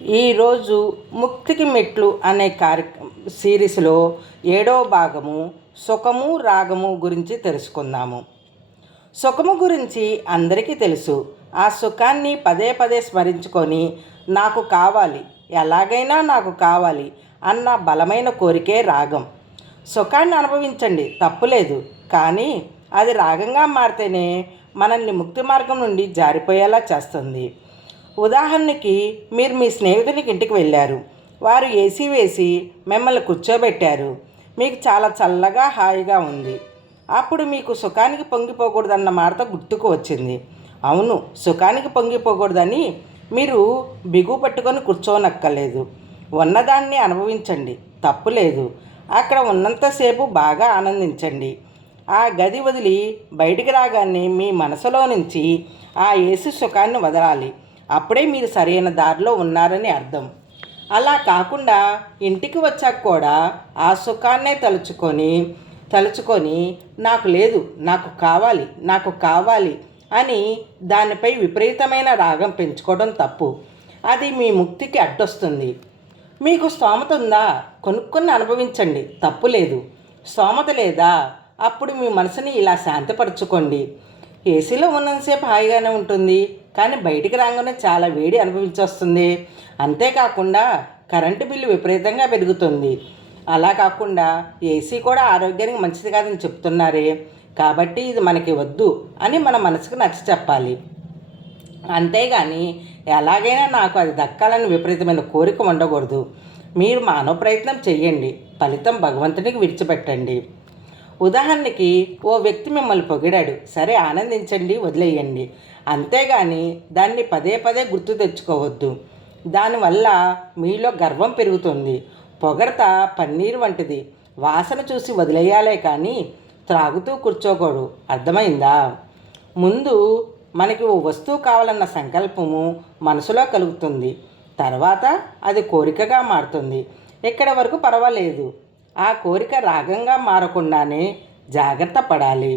ఈరోజు ముక్తికి మెట్లు అనే సిరీస్లో 7వ భాగము సుఖము రాగము గురించి తెలుసుకుందాము. సుఖము గురించి అందరికీ తెలుసు. ఆ సుఖాన్ని పదే పదే స్మరించుకొని నాకు కావాలి, ఎలాగైనా నాకు కావాలి అన్న బలమైన కోరికే రాగం. సుఖాన్ని అనుభవించండి, తప్పులేదు. కానీ అది రాగంగా మారితేనే మనల్ని ముక్తి మార్గం నుండి జారిపోయేలా చేస్తుంది. ఉదాహరణకి, మీరు మీ స్నేహితునికి ఇంటికి వెళ్ళారు. వారు ఏసీ వేసి మిమ్మల్ని కూర్చోబెట్టారు. మీకు చాలా చల్లగా హాయిగా ఉంది. అప్పుడు మీకు సుఖానికి పొంగిపోకూడదన్న మాట గుర్తుకు వచ్చింది. అవును, సుఖానికి పొంగిపోకూడదని మీరు బిగు పట్టుకొని కూర్చోనక్కర్లేదు. ఉన్నదాన్ని అనుభవించండి, తప్పులేదు. అక్కడ ఉన్నంతసేపు బాగా ఆనందించండి. ఆ గది వదిలి బయటికి రాగానే మీ మనసులో నుంచి ఆ ఏసీ సుఖాన్ని వదలాలి. అప్పుడే మీరు సరైన దారిలో ఉన్నారని అర్థం. అలా కాకుండా ఇంటికి వచ్చాక కూడా ఆ సుఖాన్నే తలుచుకొని నాకు లేదు, నాకు కావాలి, నాకు కావాలి అని దానిపై విపరీతమైన రాగం పెంచుకోవడం తప్పు. అది మీ ముక్తికి అడ్డొస్తుంది. మీకు స్తోమత ఉందా? కొనుక్కొని అనుభవించండి, తప్పు లేదు. స్తోమత లేదా? అప్పుడు మీ మనసుని ఇలా శాంతపరచుకోండి. ఏసీలో ఉన్నంతసేపు హాయిగానే ఉంటుంది, కానీ బయటికి రాగానే చాలా వేడి అనుభవించొస్తుంది. అంతేకాకుండా కరెంటు బిల్లు విపరీతంగా పెరుగుతుంది. అలా కాకుండా ఏసీ కూడా ఆరోగ్యానికి మంచిది కాదని చెప్తున్నారే, కాబట్టి ఇది మనకి వద్దు అని మన మనసుకు నచ్చ చెప్పాలి. అంతేగాని ఎలాగైనా నాకు అది దక్కాలని విపరీతమైన కోరిక ఉండకూడదు. మీరు మానవ ప్రయత్నం చెయ్యండి, ఫలితం భగవంతునికి విడిచిపెట్టండి. ఉదాహరణకి, ఓ వ్యక్తి మిమ్మల్ని పొగిడాడు, సరే ఆనందించండి, వదిలేయండి. అంతేగాని దాన్ని పదే పదే గుర్తు తెచ్చుకోవద్దు. దానివల్ల మీలో గర్వం పెరుగుతుంది. పొగడత పన్నీరు వంటిది, వాసన చూసి వదిలేయాలే కానీ త్రాగుతూ కూర్చోకూడదు. అర్థమైందా? ముందు మనకి ఓ వస్తువు కావాలన్న సంకల్పము మనసులో కలుగుతుంది. తర్వాత అది కోరికగా మారుతుంది. ఇక్కడ వరకు పర్వాలేదు. ఆ కోరిక రాగంగా మారకుండానే జాగ్రత్త పడాలి.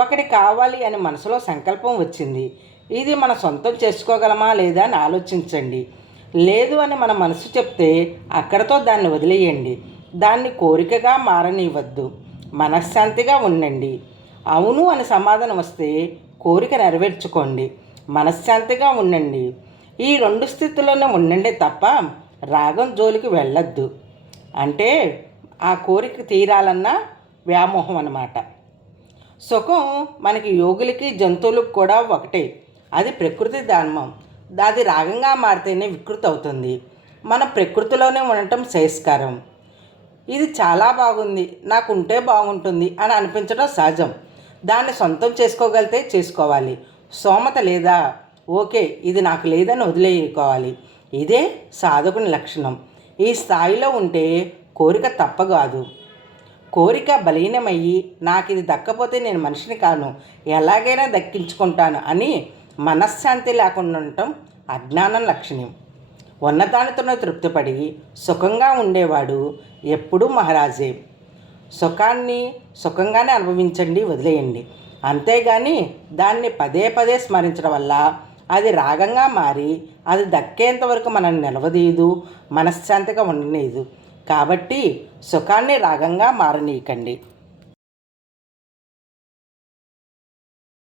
ఒకటి కావాలి అని మనసులో సంకల్పం వచ్చింది. ఇది మన సొంతం చేసుకోగలమా లేదా అని ఆలోచించండి. లేదు అని మన మనసు చెప్తే అక్కడతో దాన్ని వదిలేయండి. దాన్ని కోరికగా మారనివ్వద్దు. మనశ్శాంతిగా ఉండండి. అవును అని సమాధానం వస్తే కోరిక నెరవేర్చుకోండి. మనశ్శాంతిగా ఉండండి. ఈ 2 స్థితుల్లోనే ఉండండి తప్ప రాగం జోలికి వెళ్ళొద్దు. అంటే ఆ కోరిక తీరాలన్న వ్యామోహం అన్నమాట. సుఖం మనకి యోగులకి జంతువులకు కూడా ఒకటే. అది ప్రకృతి ధర్మం. అది రాగంగా మారితేనే వికృతి అవుతుంది. మన ప్రకృతిలోనే ఉండటం శ్రేయస్కరం. ఇది చాలా బాగుంది, నాకు ఉంటే బాగుంటుంది అని అనిపించడం సహజం. దాన్ని సొంతం చేసుకోగలిగితే చేసుకోవాలి. స్తోమత లేదా? ఓకే, ఇది నాకు లేదని వదిలేసుకోవాలి. ఇదే సాధకుని లక్షణం. ఈ స్థాయిలో ఉంటే కోరిక తప్పగాదు. కోరిక బలీనమయ్యి నాకు ఇది దక్కపోతే నేను మనిషిని కాను, ఎలాగైనా దక్కించుకుంటాను అని మనశ్శాంతి లేకుండా ఉండటం అజ్ఞానం లక్షణం. ఉన్నదానితోనే తృప్తిపడి సుఖంగా ఉండేవాడు ఎప్పుడూ మహారాజే. సుఖాన్ని సుఖంగానే అనుభవించండి, వదిలేయండి. అంతేగాని దాన్ని పదే పదే స్మరించడం వల్ల అది రాగంగా మారి అది దక్కేంత వరకు మనల్ని నిలవదీయదు, మనశ్శాంతిగా ఉండనీయదు. కాబట్టి సుఖాన్ని రాగంగా మారనీయకండి.